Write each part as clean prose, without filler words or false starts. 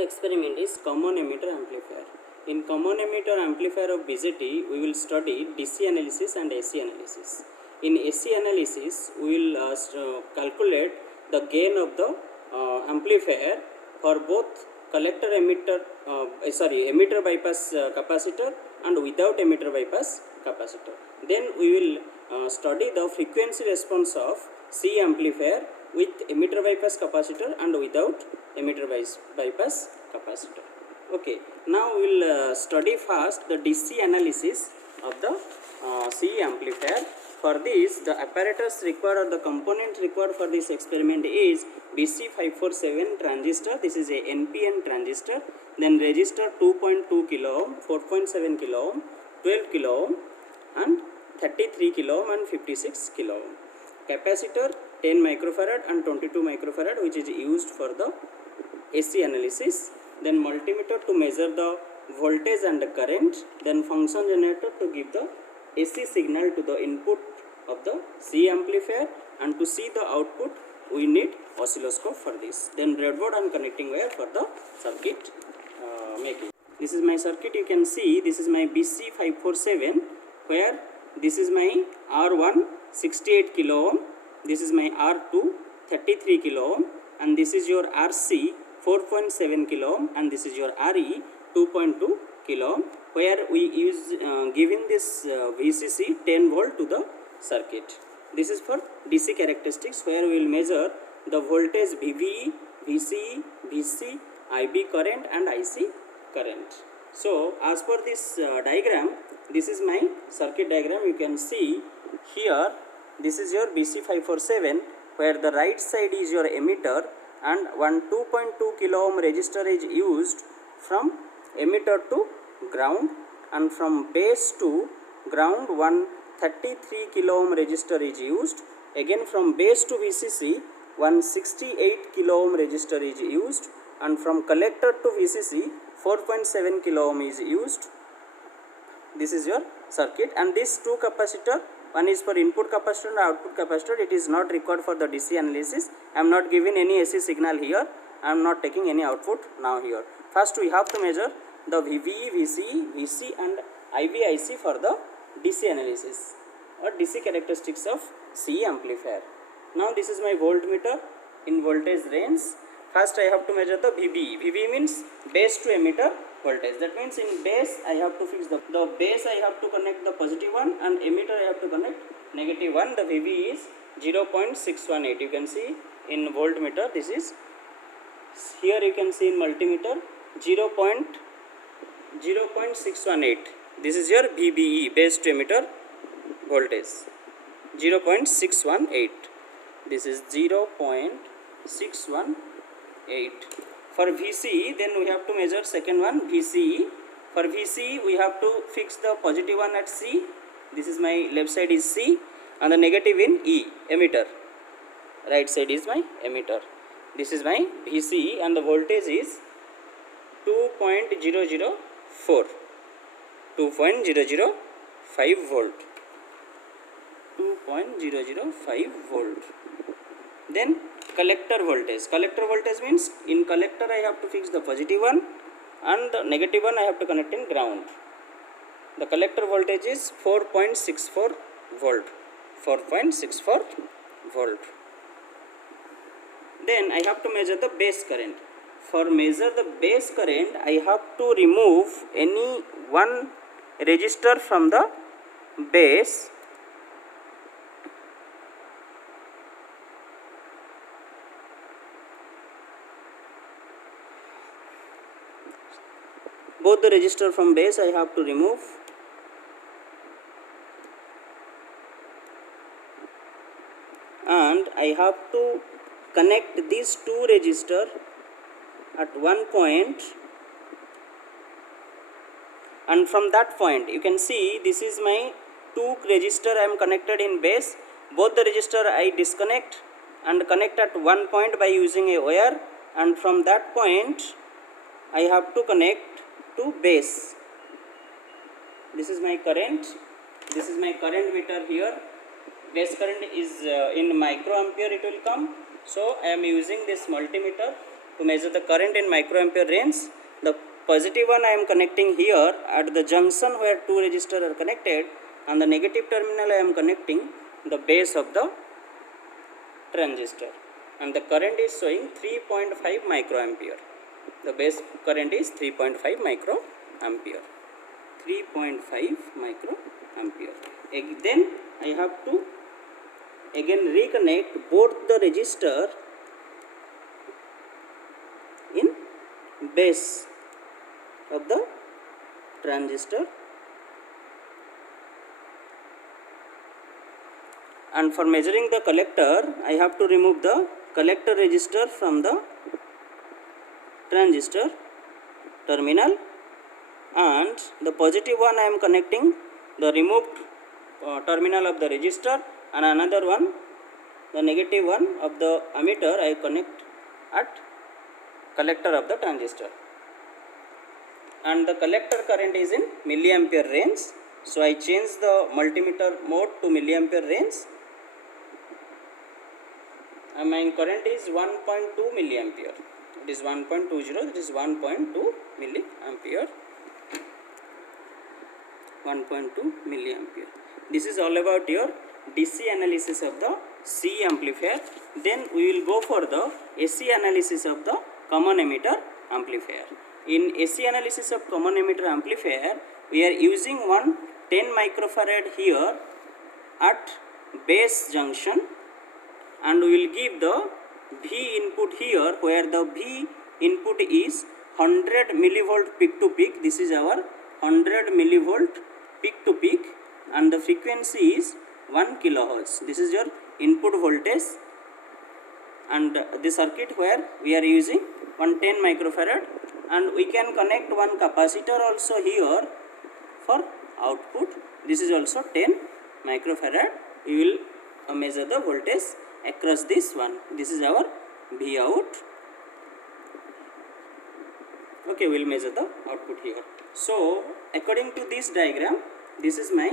the experiment is common emitter amplifier. In common emitter amplifier of BJT, we will study DC analysis and AC analysis. In AC analysis, we will calculate the gain of the amplifier for both collector emitter, emitter bypass capacitor and without emitter bypass capacitor. Then we will study the frequency response of C amplifier with emitter bypass capacitor and without emitter bypass capacitor. Okay, now we will study first the DC analysis of the C amplifier. For this, the apparatus required or the component required for this experiment is BC547 transistor. This is a NPN transistor. Then resistor 2.2 kilo ohm, 4.7 kilo ohm, 12 kilo ohm, and 33 kilo ohm and 56 kilo ohm. Capacitor 10 microfarad and 22 microfarad, which is used for the AC analysis. Then multimeter to measure the voltage and the current. Then function generator to give the AC signal to the input of the C amplifier, and to see the output we need oscilloscope for this. Then breadboard and connecting wire for the circuit making. This is my circuit. You can see this is my BC547, where this is my R1 68 kilo ohm, this is my R2 33 kilo ohm, and this is your RC 4.7 kilo ohm, and this is your RE 2.2 kilo ohm, where we use giving this VCC 10 volt to the circuit. This is for DC characteristics, where we will measure the voltage VVE, VCE, VC, IB current and IC current. So as per this diagram, this is my circuit diagram. You can see here, this is your BC547, where the right side is your emitter, and one 2.2 kilo ohm resistor is used from emitter to ground, and from base to ground one 33 kilo ohm resistor is used. Again from base to VCC 168 kilo ohm resistor is used, and from collector to VCC 4.7 kilo ohm is used. This is your circuit, and these two capacitor, one is for input capacitor and output capacitor. It is not required for the DC analysis. I am not giving any AC signal here. I am not taking any output now here. First we have to measure the VVE, VCE, VC and IB/IC for the DC analysis or DC characteristics of C amplifier. Now this is my voltmeter in voltage range. First I have to measure the VVE. VVE means base to emitter voltage. That means in base I have to fix the base, I have to connect the positive one, and emitter I have to connect negative one. The VVE is 0.618. You can see in voltmeter. This is here, you can see in multimeter 0.618. This is your VBE, base to emitter voltage, 0.618. This is 0.618. For VCE, then we have to measure second one, VCE. For VCE, we have to fix the positive one at C. This is my left side is C, and the negative in E, emitter. Right side is my emitter. This is my VCE, and the voltage is 2.005 volt. 2.005 volt. Then collector voltage. Collector voltage means in collector I have to fix the positive one, and the negative one I have to connect in ground. The collector voltage is 4.64 volt. 4.64 volt. Then I have to measure the base current. For measure the base current, I have to remove any one resistor from the base. Both the resistor from base I have to remove. And I have to connect these two resistors at one point, and from that point you can see this is my two resistor I am connected in base. Both the resistor I disconnect and connect at one point by using a wire, and from that point I have to connect to base. This is my current. This is my current meter here. Base current is in microampere it will come. So I am using this multimeter to measure the current in microampere range. The positive one I am connecting here at the junction where two resistors are connected, and the negative terminal I am connecting the base of the transistor, and the current is showing 3.5 microampere. The base current is 3.5 microampere. 3.5 microampere. Then I have to again reconnect both the resistor in base of the transistor, and for measuring the collector I have to remove the collector resistor from the transistor terminal, and the positive one I am connecting the removed terminal of the resistor, and another one, the negative one of the ammeter, I connect at collector of the transistor, and the collector current is in milliampere range. So I change the multimeter mode to milliampere range, and my current is 1.2 milliampere. It is 1.20, it is 1.2 milliampere. 1.2 milliampere. This is all about your DC analysis of the C amplifier. Then we will go for the AC analysis of the common emitter amplifier. In AC analysis of common emitter amplifier, we are using one 10 microfarad here at base junction, and we will give the V input here, where the V input is 100 millivolt peak to peak. This is our 100 millivolt peak to peak, and the frequency is 1 kilohertz. This is your input voltage, and the circuit where we are using 110 microfarad, and we can connect one capacitor also here for output. This is also 10 microfarad. We will measure the voltage across this one. This is our V out. Okay, we will measure the output here. So according to this diagram, this is my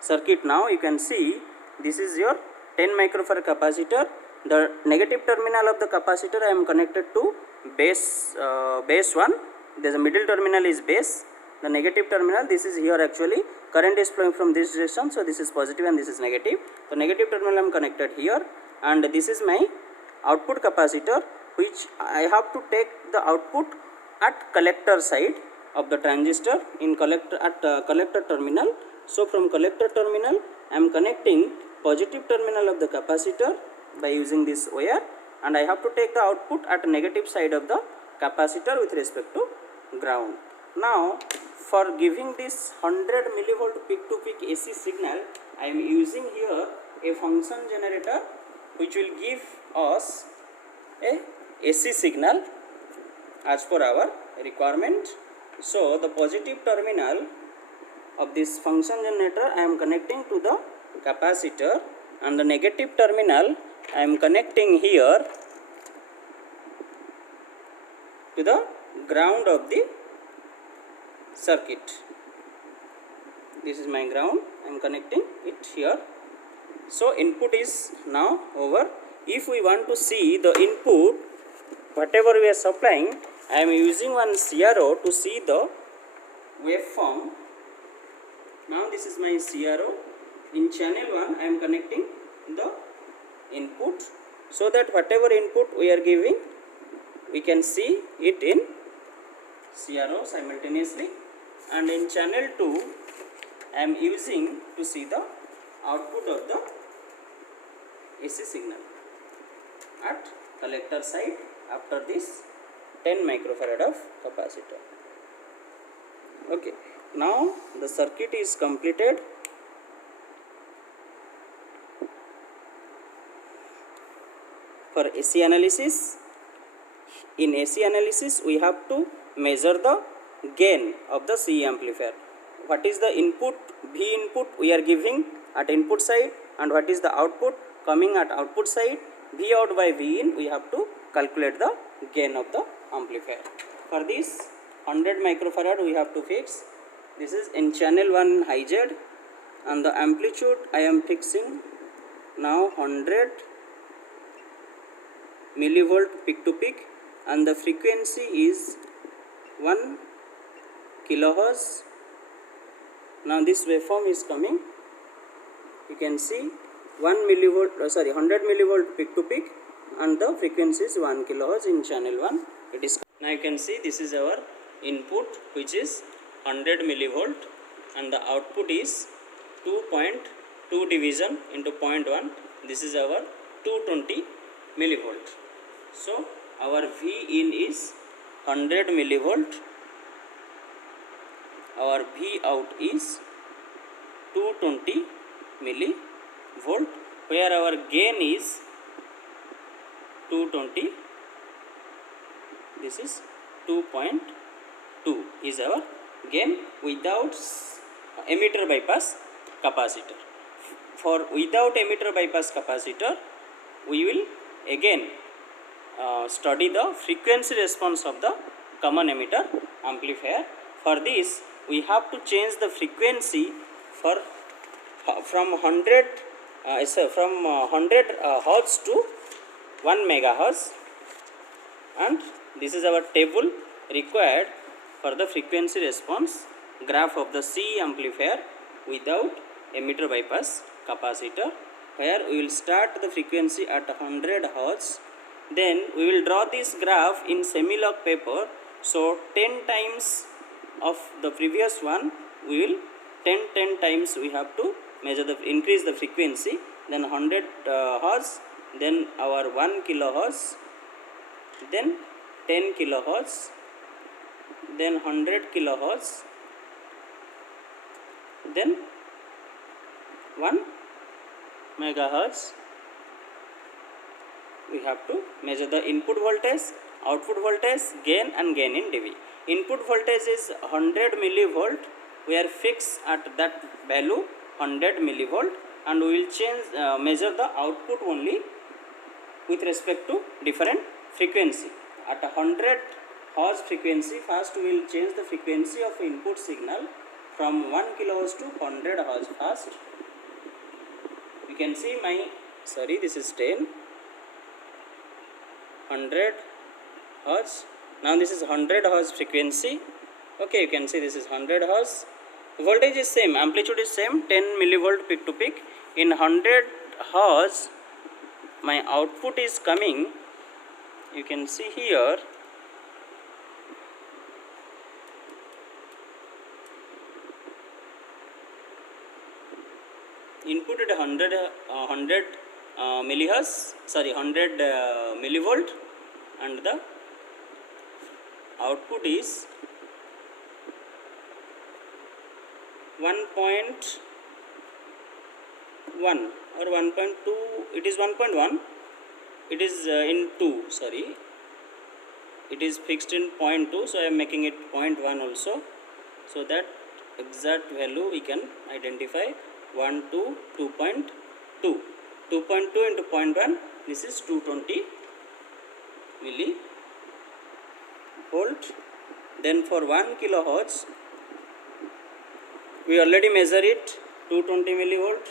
circuit. Now you can see this is your 10 microfarad capacitor. The negative terminal of the capacitor I am connected to base 1. There is a middle terminal is base. The negative terminal, this is here actually current is flowing from this direction, so this is positive and this is negative. The negative terminal I am connected here, and this is my output capacitor, which I have to take the output at collector side of the transistor in collector at collector terminal. So from collector terminal I am connecting positive terminal of the capacitor by using this wire, and I have to take the output at negative side of the capacitor with respect to ground. Now for giving this 100 millivolt peak to peak AC signal, I am using here a function generator which will give us a AC signal as per our requirement. So the positive terminal of this function generator I am connecting to the capacitor, and the negative terminal I am connecting here to the ground of the circuit. This is my ground, I am connecting it here. So input is now over. If we want to see the input, whatever we are supplying, I am using one CRO to see the waveform. Now this is my CRO. In channel 1 I am connecting the input, so that whatever input we are giving, we can see it in CRO simultaneously, and in channel 2 I am using to see the output of the AC signal at collector side after this 10 microfarad of capacitor. Okay, now the circuit is completed. For AC analysis, in AC analysis we have to measure the gain of the C amplifier. What is the input, V input we are giving at input side, and what is the output coming at output side. V out by V in, we have to calculate the gain of the amplifier. For this 100 microfarad we have to fix. This is in channel 1 high Z, and the amplitude I am fixing now 100 millivolt peak to peak, and the frequency is 1 kilohertz. Now this waveform is coming. You can see 100 millivolt peak to peak, and the frequency is 1 kilohertz in channel 1. It is now you can see this is our input, which is 100 millivolt, and the output is 2.2 division into 0.1. This is our 220 millivolt. So our V in is 100 millivolt. Our V out is 220 millivolt, where our gain is 220. This is 2.2 is our gain without emitter bypass capacitor. For without emitter bypass capacitor, we will again study the frequency response of the common emitter amplifier. For this, we have to change the frequency from 100 hertz to 1 megahertz, and this is our table required for the frequency response graph of the C amplifier without emitter bypass capacitor, where we will start the frequency at 100 hertz. Then we will draw this graph in semi-log paper. So 10 times of the previous one, we will 10 times we have to measure the increase the frequency, then 100 hertz, then our 1 kilohertz, then 10 kilohertz, then 100 kilohertz, then 1 megahertz. We have to measure the input voltage, output voltage, gain and gain in dB. Input voltage is 100 millivolt. We are fixed at that value 100 millivolt, and we will change measure the output only with respect to different frequency. At 100 hertz frequency, first we will change the frequency of input signal from 1 kilohertz to 100 hertz first. You can see this is 10, 100 hertz. Now this is 100 hertz frequency. Okay, you can see this is 100 hertz. Voltage is same, amplitude is same, 10 millivolt peak to peak. In 100 hertz, my output is coming. You can see here. Input at 100 millihertz, 100 millivolt, and the output is 1.1 or 1.2. It is 1.1. It is in 2. Sorry, it is fixed in 0.2. So I am making it 0.1 also. So that exact value we can identify. 1 to 2.2. 2.2 into 0.1. This is 220 millivolt. Then for 1 kilohertz, we already measure it, 220 millivolt.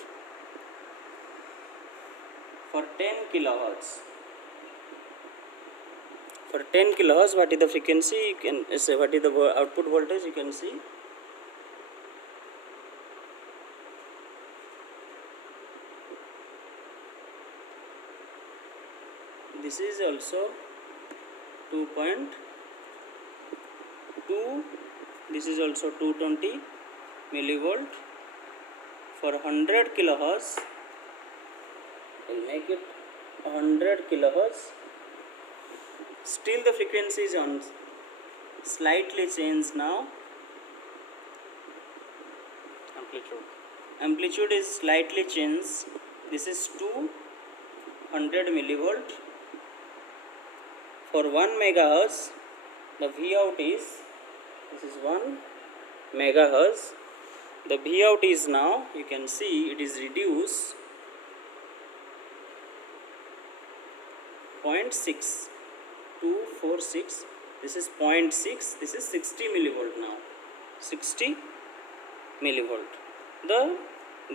For 10 kilohertz, what is the frequency? You can say what is the output voltage. You can see this is also 2.2. This is also 220 millivolt. For 100 kilohertz, I will make it 100 kilohertz. Still the frequency is on slightly changed now. Amplitude is slightly changed. This is 200 millivolt. For 1 megahertz, the V out is, this is 1 megahertz. The V out is now, you can see it is reduced 0.6, 246. This is 0.6. This is 60 millivolt now. 60 millivolt. The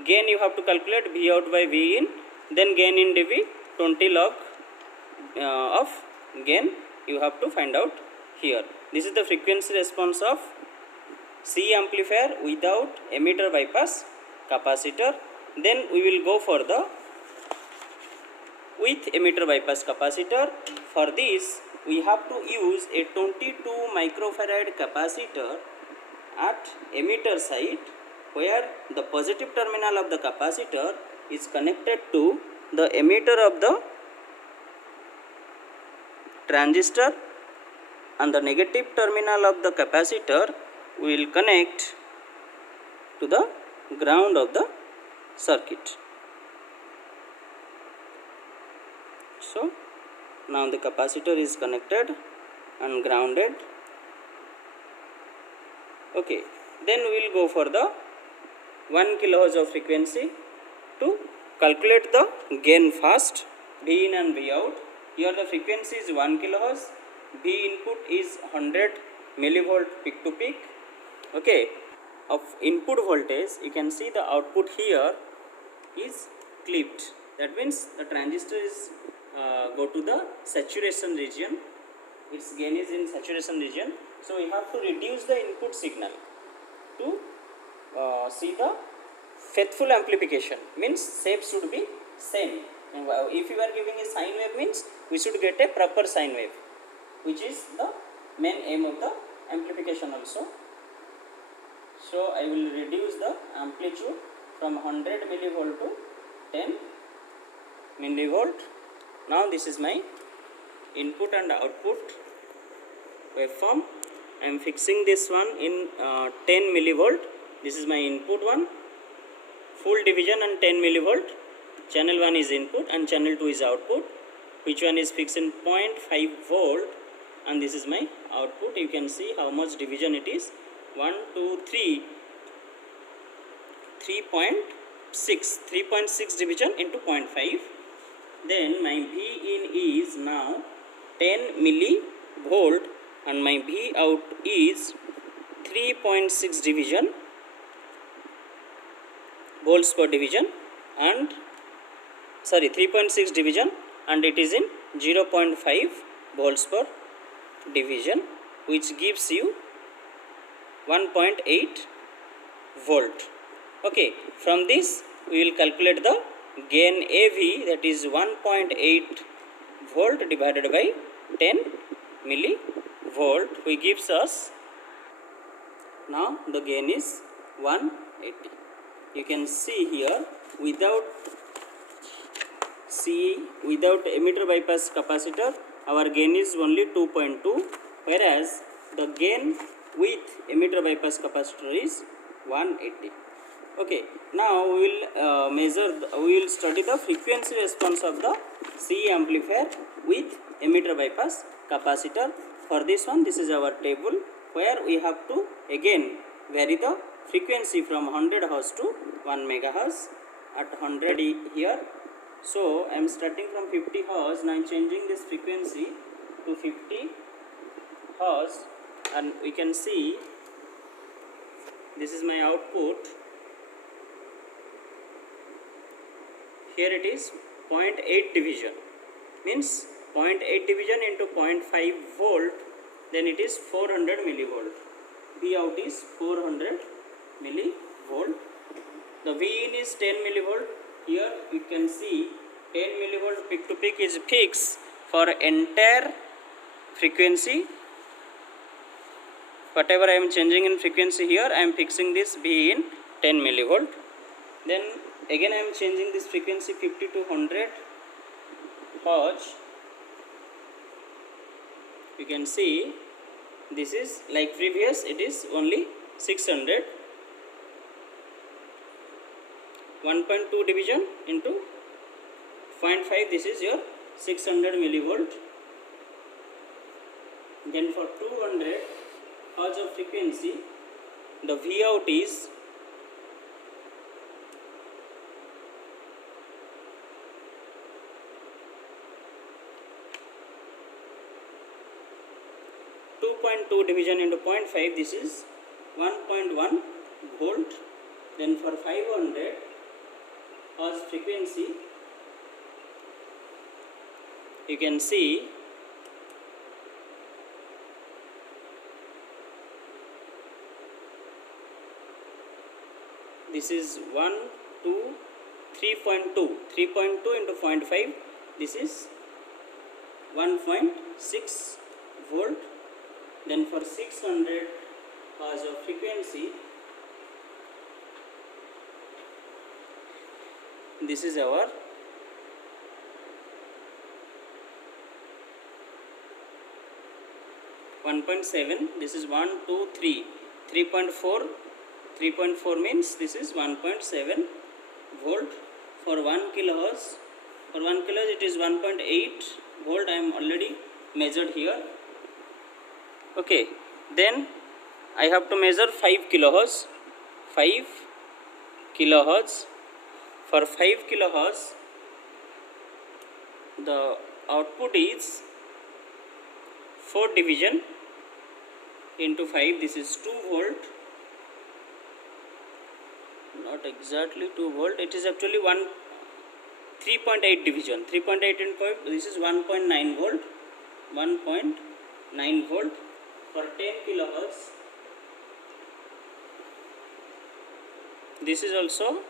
gain you have to calculate V out by V in, then gain in dB 20 log of gain you have to find out here. This is the frequency response of C amplifier without emitter bypass capacitor. Then we will go for the with emitter bypass capacitor. For this we have to use a 22 microfarad capacitor at emitter side, where the positive terminal of the capacitor is connected to the emitter of the transistor, and the negative terminal of the capacitor will connect to the ground of the circuit. So now the capacitor is connected and grounded. Okay, then we will go for the 1 kHz of frequency. To calculate the gain first, V in and V out. Here the frequency is 1 kHz, V input is 100 millivolt peak to peak. Okay, of input voltage you can see the output here is clipped. That means the transistor is go to the saturation region. Its gain is in saturation region. So we have to reduce the input signal to see the faithful amplification. Means shape should be same. If you are giving a sine wave, means we should get a proper sine wave, which is the main aim of the amplification also. So I will reduce the amplitude from 100 millivolt to 10 millivolt. Now this is my input and output waveform. I am fixing this one in 10 millivolt. This is my input one, full division and 10 millivolt. Channel 1 is input and channel 2 is output, which one is fixed in 0.5 volt, and this is my output. You can see how much division it is. 1, 2, 3, 3.6 division into 0.5. Then my V in is now 10 millivolt and my V out is 3.6 division volts per division, and 3.6 division, and it is in 0.5 volts per division, which gives you 1.8 volt. Okay, from this we will calculate the gain AV, that is 1.8 volt divided by 10 millivolt, which gives us, now the gain is 180. You can see here without emitter bypass capacitor our gain is only 2.2, whereas the gain with emitter bypass capacitor is 180. Okay, now we will study the frequency response of the C amplifier with emitter bypass capacitor. For this one, this is our table where we have to again vary the frequency from 100 Hz to 1 MHz at 100 here. So I am starting from 50 Hz. Now I am changing this frequency to 50 Hz, and we can see this is my output. Here it is 0.8 division, means 0.8 division into 0.5 volt, then it is 400 millivolt. V out is 400 millivolt. The V in is 10 millivolt. Here you can see 10 millivolt peak to peak is fixed for entire frequency. Whatever I am changing in frequency here, I am fixing this V in 10 millivolt. Then again I am changing this frequency 50 to 100 Hz. You can see this is like previous, it is only 600. 1.2 division into 0.5, this is your 600 millivolt. Then for 200 Hz of frequency, the V out is 2.2 division into 0.5, this is 1.1 volt. Then for 500 Hz frequency, you can see this is 1 2 3.2 3.2 into 0.5, this is 1.6 volt. Then for 600 hertz of frequency, this is our 1.7, this is 1 2 3 3.4 3.4 means this is 1.7 volt. For 1 kilohertz, for 1 kilohertz it is 1.8 volt. I am already measured here. Okay, then I have to measure 5 kilohertz. 5 kilohertz. For 5 kilohertz, the output is 4 division into 5, this is 2 volt. Not exactly 2 volt, it is actually 3.8 division. 3.8 into 5, this is 1.9 volt. 1.9 volt. For 10 kilohertz, this is also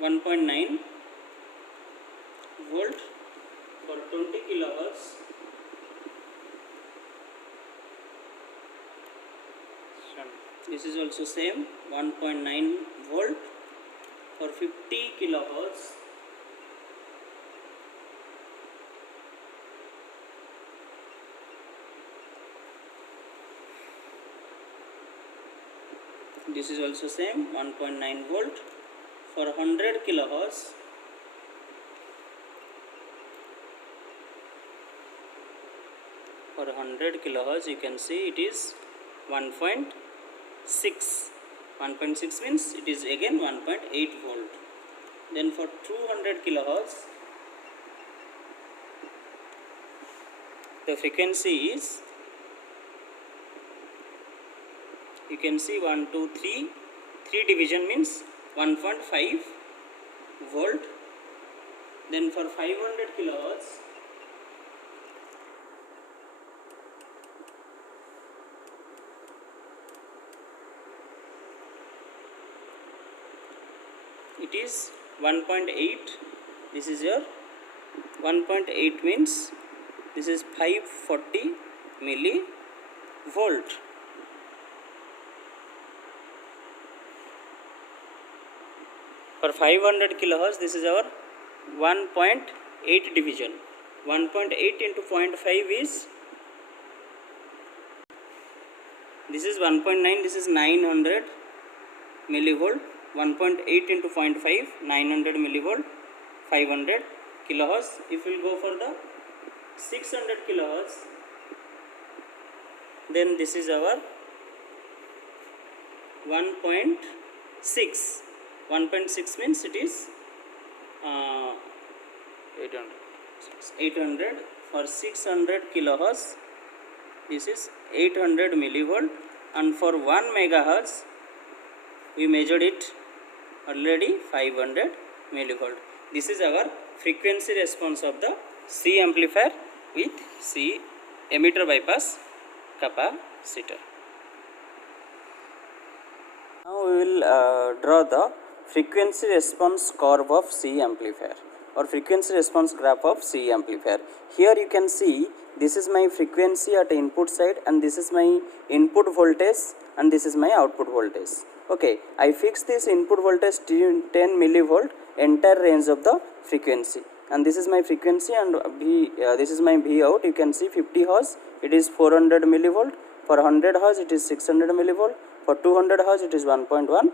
1.9 volt. For 20 kilohertz, this is also same 1.9 volt. For 50 kilohertz, this is also same 1.9 volt. For 100 kilohertz, for 100 kilohertz you can see it is 1.6. 1.6 means it is again 1.8 volt. Then for 200 kilohertz, the frequency is, you can see 1 2 3 3 division means 1.5 volt. Then for 500 kilohertz, it is 1.8. This is your 1.8 means this is 540 millivolt. For 500 kilohertz, this is our 1.8 division. 1.8 into 0.5 is, this is 1.9, this is 900 millivolt. 1.8 into 0.5, 900 millivolt. 500 kilohertz. If we will go for the 600 kilohertz, then this is our 1.6. 1.6 means it is 800. For 600 kilohertz, this is 800 millivolt. And for 1 megahertz, we measured it already, 500 millivolt. This is our frequency response of the C amplifier with C emitter bypass capacitor. Now we will draw the frequency response curve of C amplifier or frequency response graph of C amplifier. Here you can see this is my frequency at input side and this is my input voltage and this is my output voltage. Okay, I fix this input voltage 10 millivolt entire range of the frequency, and this is my frequency and this is my V out. You can see 50 hertz it is 400 millivolt. For 100 hertz it is 600 millivolt. For 200 hertz it is 1.1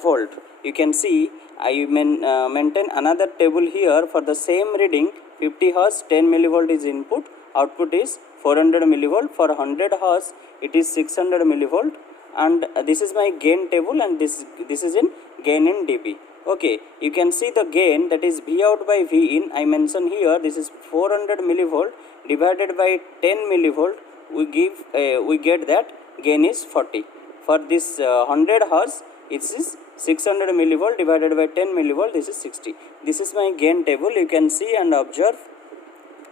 volt. You can see I maintain another table here for the same reading. 50 hertz 10 millivolt is input, output is 400 millivolt. For 100 hertz it is 600 millivolt, and this is my gain table, and this is in gain in dB. Okay, you can see the gain, that is V out by V in. I mention here this is 400 millivolt divided by 10 millivolt. We get that gain is 40. For this 100 hertz it is 600 millivolt divided by 10 millivolt, this is 60. This is my gain table. You can see and observe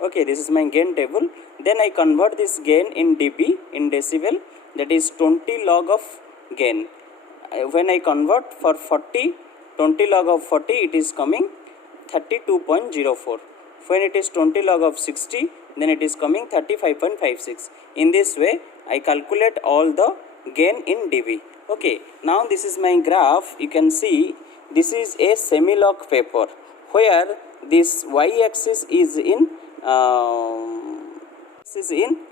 Okay, this is my gain table. Then I convert this gain in dB, in decibel, that is 20 log of gain. When I convert for 40, 20 log of 40, it is coming 32.04. When it is 20 log of 60, then it is coming 35.56. In this way, I calculate all the gain in dB. Okay, now this is my graph. You can see this is a semi-log paper where this y-axis is in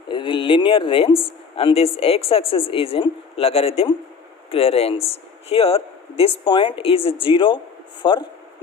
linear range and this x-axis is in logarithm range. Here this point is 0 for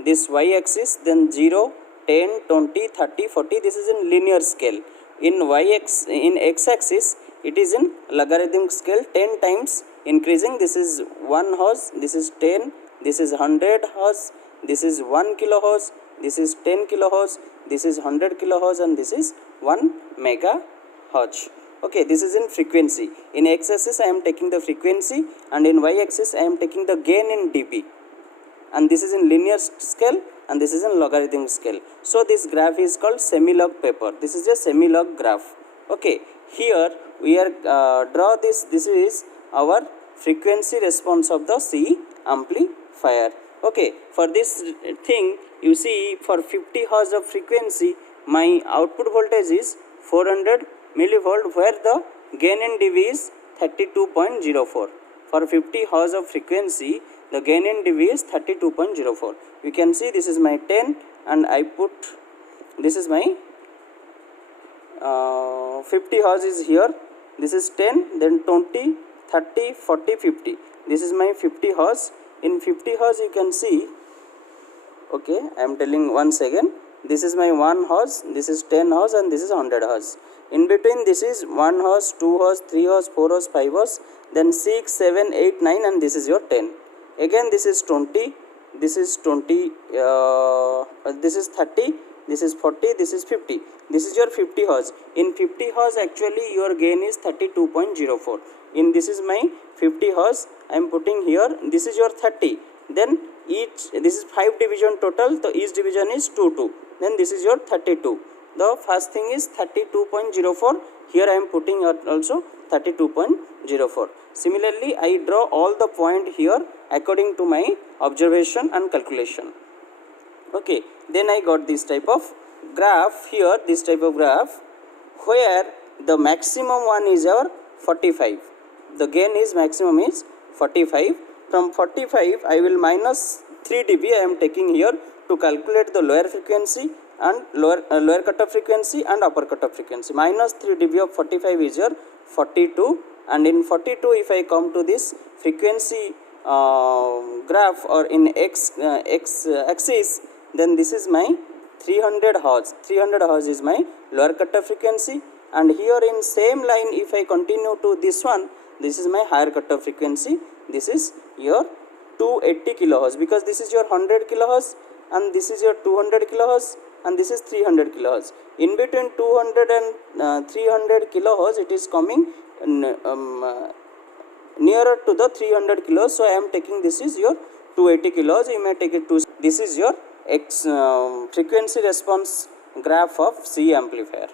this y-axis, then 0, 10, 20, 30, 40. This is in linear scale. In x-axis it is in logarithm scale, 10 times increasing. This is 1 hertz, this is 10, this is 100 hertz, this is 1 kilohertz, this is 10 kilohertz, this is 100 kilohertz, and this is 1 megahertz. Okay, this is in frequency. In x-axis I am taking the frequency, and in y-axis I am taking the gain in dB, and this is in linear scale and this is in logarithm scale. So this graph is called semi-log paper. This is a semi-log graph. Okay, here we are draw this. This is our frequency response of the C amplifier. Okay, for this thing, you see, for 50 hertz of frequency, my output voltage is 400 millivolt, where the gain in dB is 32.04. For 50 hertz of frequency, the gain in dB is 32.04. You can see this is my 10, and I put this is my 50 hertz is here. This is 10, then 20, 30, 40, 50. This is my 50 hertz. In 50 hertz you can see, okay, I am telling once again, this is my 1 hertz, this is 10 hertz, and this is 100 hertz. In between this is 1 hertz, 2 hertz, 3 hertz, 4 hertz, 5 hertz, then 6, 7, 8, 9, and this is your 10. Again this is 20, this is 20, this is 30, this is 40, this is 50. This is your 50 hertz. In 50 hertz actually your gain is 32.04. In this is my 50 hertz, I am putting here, this is your 30. Then each, this is 5 division total, so each division is 2, 2. Then this is your 32. The first thing is 32.04. Here I am putting also 32.04. Similarly, I draw all the point here according to my observation and calculation. Okay, then I got this type of graph here, this type of graph where the maximum one is our 45. The gain is maximum is 45. From 45 I will minus 3 dB I am taking here to calculate the lower frequency and lower cutoff frequency and upper cutoff frequency. Minus 3 dB of 45 is your 42, and in 42 if I come to this frequency graph or in x axis, then this is my 300 hertz. 300 hertz is my lower cutoff frequency, and here in same line if I continue to this one, this is my higher cutoff frequency. This is your 280 kilohertz, because this is your 100 kilohertz and this is your 200 kilohertz and this is 300 kilohertz. In between 200 and 300 kilohertz it is coming nearer to the 300 kilohertz. So I am taking this is your 280 kilohertz. You may take it to, this is your frequency response graph of C amplifier.